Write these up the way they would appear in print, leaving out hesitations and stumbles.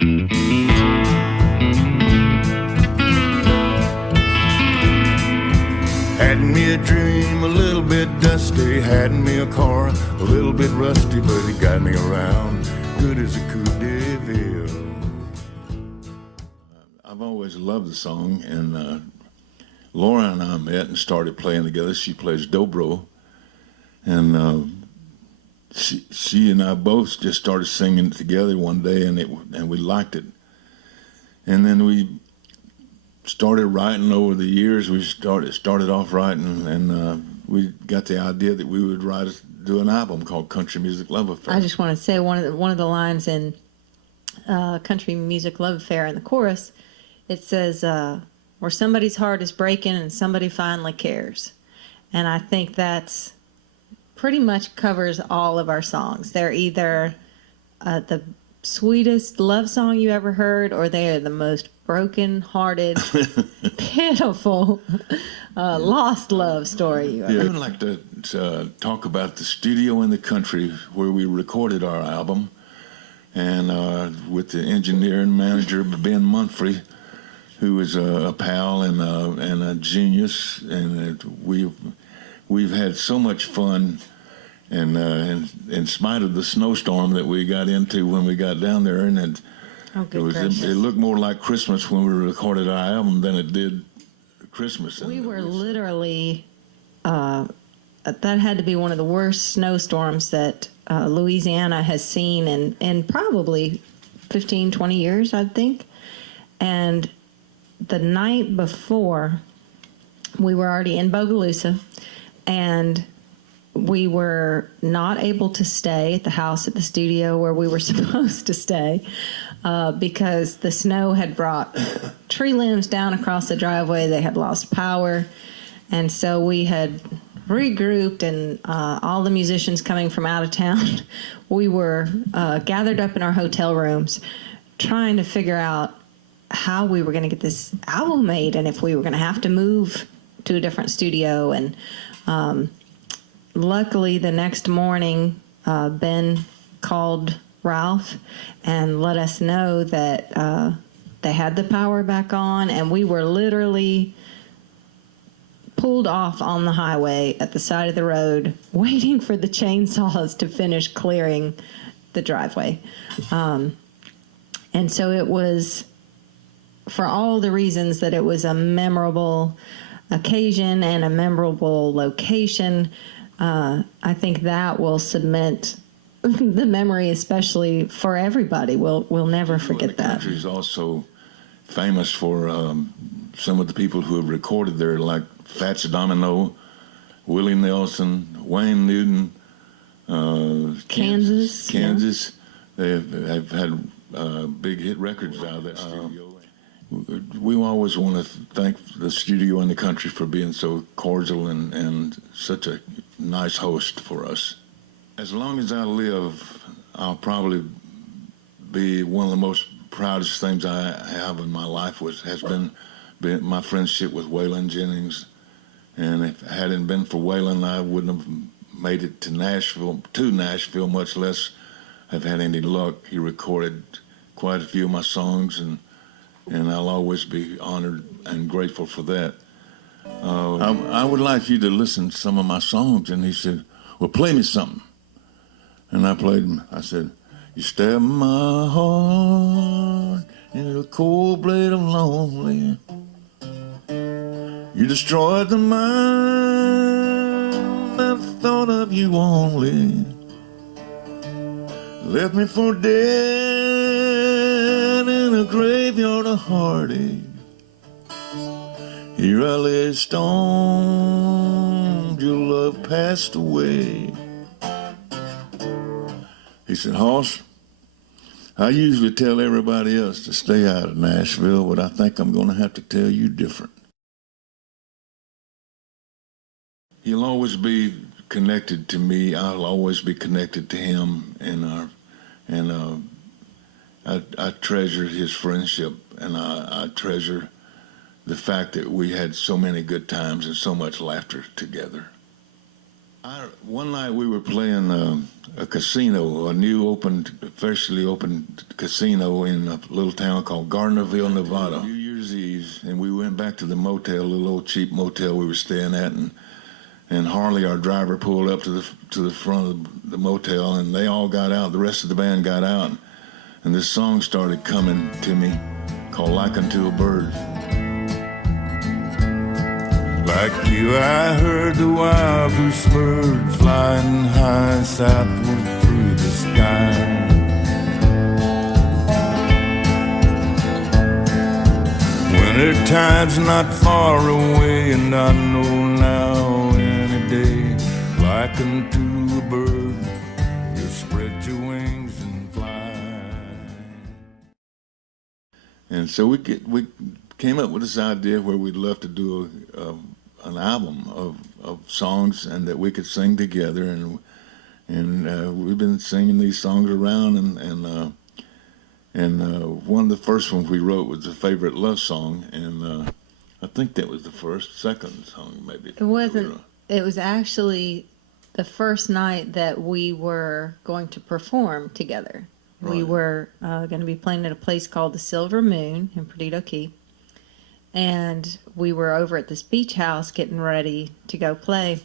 Had me a dream, a little bit dusty. Had me a car, a little bit rusty, but it got me around, good as a coup de ville. I've always loved the song, and Lora and I met and started playing together. She plays dobro, and she and I both just started singing it together one day, and we liked it. And then we started writing over the years. We started off writing, and we got the idea that we would do an album called Country Music Love Affair. I just want to say one of the lines in Country Music Love Affair in the chorus, it says, where somebody's heart is breaking and somebody finally cares. And I think that's pretty much covers all of our songs. They're either the sweetest love song you ever heard, or they are the most broken-hearted, pitiful, lost love story you ever heard. I'd like to talk about the studio in the country where we recorded our album, and with the engineer and manager Ben Munfrey, who is a pal and a genius, and we've had so much fun. And in spite of the snowstorm that we got into when we got down there, and it looked more like Christmas when we recorded our album than it did Christmas. We were literally, that had to be one of the worst snowstorms that Louisiana has seen in probably 15, 20 years, I think. And the night before, we were already in Bogalusa, and we were not able to stay at the house at the studio where we were supposed to stay because the snow had brought tree limbs down across the driveway. They had lost power. And so we had regrouped, and all the musicians coming from out of town, we were gathered up in our hotel rooms trying to figure out how we were going to get this album made and if we were going to have to move to a different studio. And luckily, the next morning, Ben called Ralph and let us know that they had the power back on, and we were literally pulled off on the highway at the side of the road, waiting for the chainsaws to finish clearing the driveway. And so it was, for all the reasons that it was a memorable occasion and a memorable location, I think that will cement the memory, especially for everybody. We'll never forget that. The country is also famous for some of the people who have recorded there, like Fats Domino, Willie Nelson, Wayne Newton, Kansas. Yeah. They've had big hit records out of that studio. We always want to thank the studio and the country for being so cordial and such a nice host for us. As long as I live, I'll probably be one of the most proudest things I have in my life has been my friendship with Waylon Jennings. And if it hadn't been for Waylon, I wouldn't have made it to Nashville, much less have had any luck. He recorded quite a few of my songs, and I'll always be honored and grateful for that. I would like you to listen to some of my songs. And he said, well, play me something. And I played them. I said, you stab my heart in a cold blade of lonely. You destroyed the mind that thought of you only. Left me for dead in a graveyard of heartache. Here I lay stoned, your love passed away. He said, Hoss, I usually tell everybody else to stay out of Nashville, but I think I'm going to have to tell you different. He'll always be connected to me. I'll always be connected to him, and I treasure his friendship, and I treasure the fact that we had so many good times and so much laughter together. One night we were playing a casino, a freshly opened casino in a little town called Gardnerville, Nevada. New Year's Eve, and we went back to the motel, a little old cheap motel we were staying at, and Harley, our driver, pulled up to the front of the motel, and they all got out. The rest of the band got out, and this song started coming to me called "Like Unto a Bird." Like you, I heard the wild goose bird flying high southward through the sky. Winter time's not far away, and I know now any day, like unto a bird, you spread your wings and fly. And so we came up with this idea where we'd love to do an album of songs and that we could sing together, and we've been singing these songs around, and one of the first ones we wrote was a favorite love song, and I think that was the second song maybe. It wasn't. It was actually the first night that we were going to perform together. Right. We were going to be playing at a place called the Silver Moon in Perdido Key. And we were over at this beach house getting ready to go play.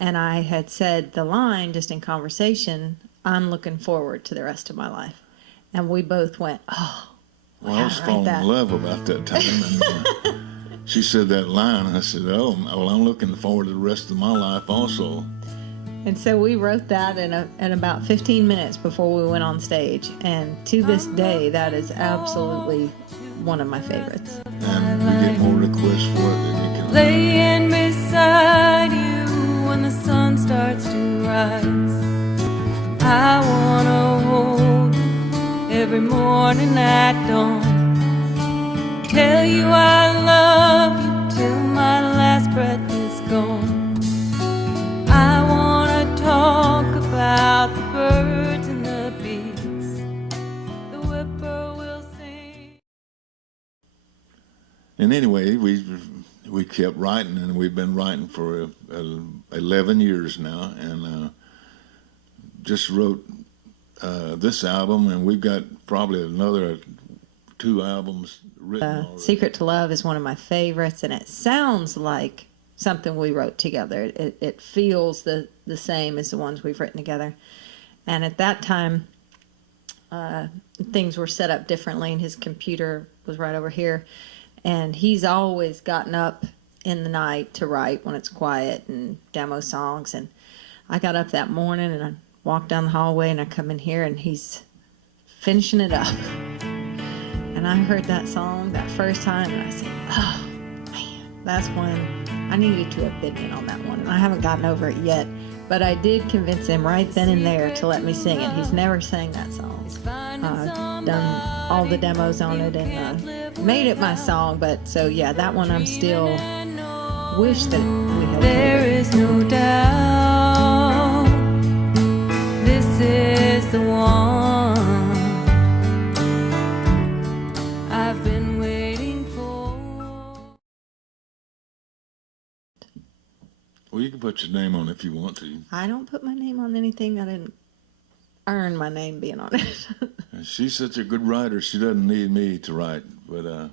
And I had said the line just in conversation, "I'm looking forward to the rest of my life." And we both went, "Oh." Well, I was falling in love about that time. And she said that line, and I said, "Oh, well, I'm looking forward to the rest of my life also." And so we wrote that in about 15 minutes before we went on stage. And to this day, that is absolutely one of my favorites. And we get more requests for it than you can. Laying beside you when the sun starts to rise, I wanna hold you every morning at dawn, tell you I love you till my last breath is gone. I wanna talk about the birds and the bees, the whippoorwill sing. And anyway, we kept writing, and we've been writing for 11 years now, and just wrote this album, and we've got probably another 2 albums written already. Secret to Love is one of my favorites, and it sounds like something we wrote together. It feels the same as the ones we've written together. And at that time, things were set up differently, and his computer was right over here. And he's always gotten up in the night to write when it's quiet and demo songs. And I got up that morning and I walked down the hallway and I come in here and he's finishing it up. And I heard that song that first time and I said, "Oh, man, that's when I needed to have been in on that one." And I haven't gotten over it yet, but I did convince him right then and there to let me sing it. He's never sang that song. I've done all the demos on it and made it my song, but so yeah, that one I'm still wish that we had. There is no doubt this is the one I've been waiting for. Well, you can put your name on it if you want to. I don't put my name on anything. I didn't earn my name being on it. She's such a good writer, she doesn't need me to write. But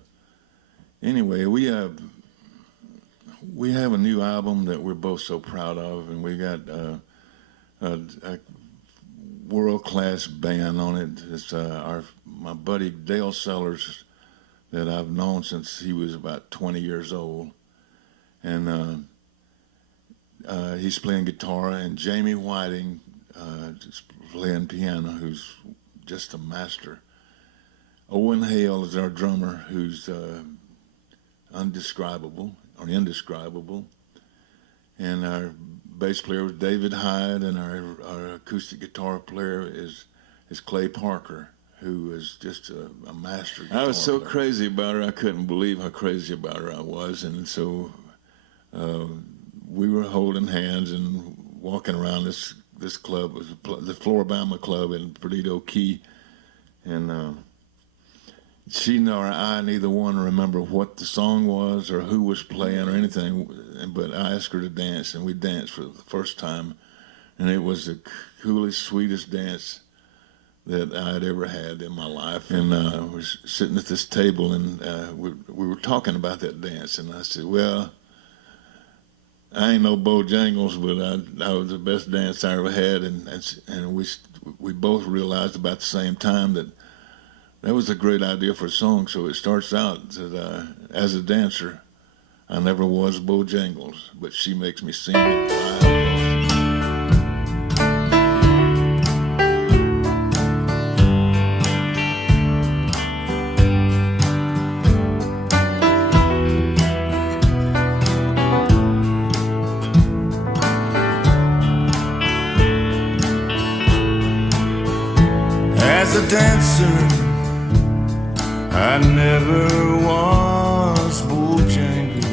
anyway, we have a new album that we're both so proud of, and we got a world-class band on it. It's my buddy Dale Sellers that I've known since he was about 20 years old, and he's playing guitar, and Jamie Whiting just playing piano, who's just a master. Owen Hale is our drummer, who's indescribable, and our bass player was David Hyde, and our acoustic guitar player is Clay Parker, who is just a master guitar player. I was so crazy about her, I couldn't believe how crazy about her I was, and so we were holding hands and walking around this club. It was the Floribama Club in Perdido Key, and she nor I, neither one remember what the song was or who was playing or anything, but I asked her to dance, and we danced for the first time, and it was the coolest, sweetest dance that I had ever had in my life. And I was sitting at this table, and we were talking about that dance, and I said, well, I ain't no Bojangles, but that was the best dance I ever had, and we both realized about the same time that was a great idea for a song. So it starts out that as a dancer, I never was Bojangles, but she makes me sing and cry. As a dancer, I never was Bojangles,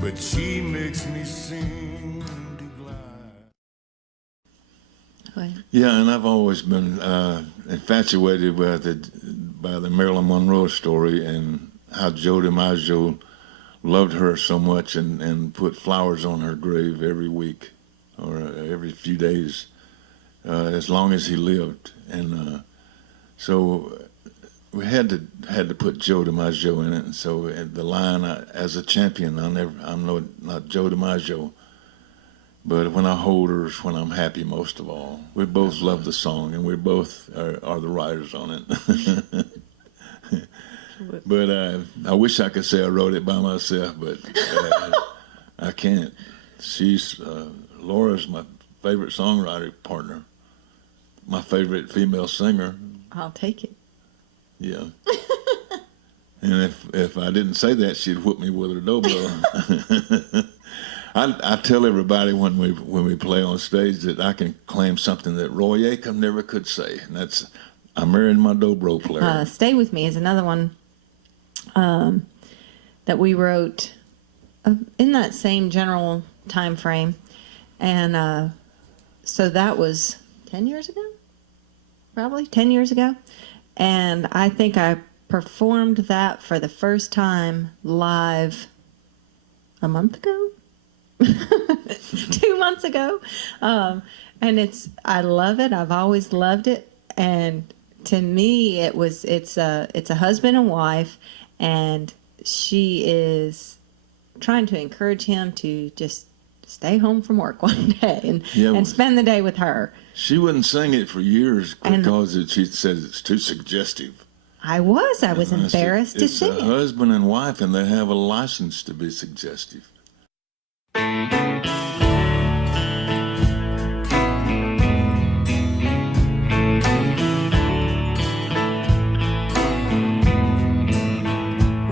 but she makes me sing to glide. Yeah, and I've always been infatuated by the Marilyn Monroe story, and how Joe DiMaggio loved her so much and put flowers on her grave every week or every few days, as long as he lived. And so we had to put Joe DiMaggio in it. And so the line, as a champion, I'm not Joe DiMaggio, but when I hold her is when I'm happy most of all. We both love the song, and we both are the writers on it. But I wish I could say I wrote it by myself, but I can't. Laura's my favorite songwriter partner, my favorite female singer. I'll take it. Yeah. And if I didn't say that, she'd whoop me with her dobro. I tell everybody when we play on stage that I can claim something that Roy Acuff never could say, and that's I'm marrying my dobro player. Stay With Me is another one that we wrote in that same general time frame. And so that was 10 years ago, probably 10 years ago. And I think I performed that for the first time live a month ago, 2 months ago. And I love it. I've always loved it. And to me, it's a husband and wife, and she is trying to encourage him to just stay home from work one day and spend the day with her. She wouldn't sing it for years because she said it's too suggestive. I was embarrassed to sing it. It's a husband and wife, and they have a license to be suggestive.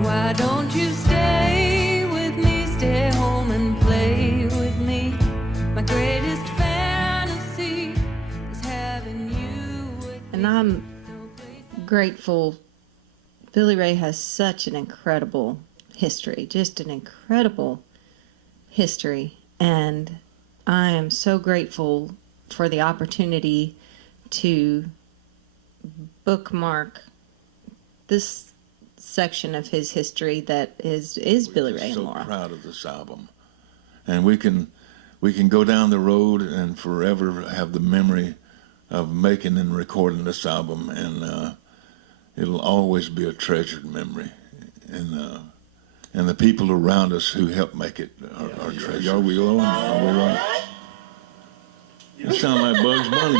Why don't you stay with me, stay home and play with me? My greatest fantasy is having you with And me. I'm grateful. Billy Ray has such an incredible history, just an incredible history. And I am so grateful for the opportunity to bookmark this section of his history that is Billy Ray and so Lora. Proud of this album, and we can go down the road and forever have the memory of making and recording this album, and it'll always be a treasured memory, and the people around us who helped make it are treasured. Are we on? Are we on? That sounds like Bugs Bunny.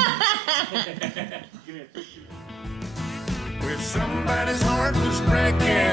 If somebody's heart was breaking,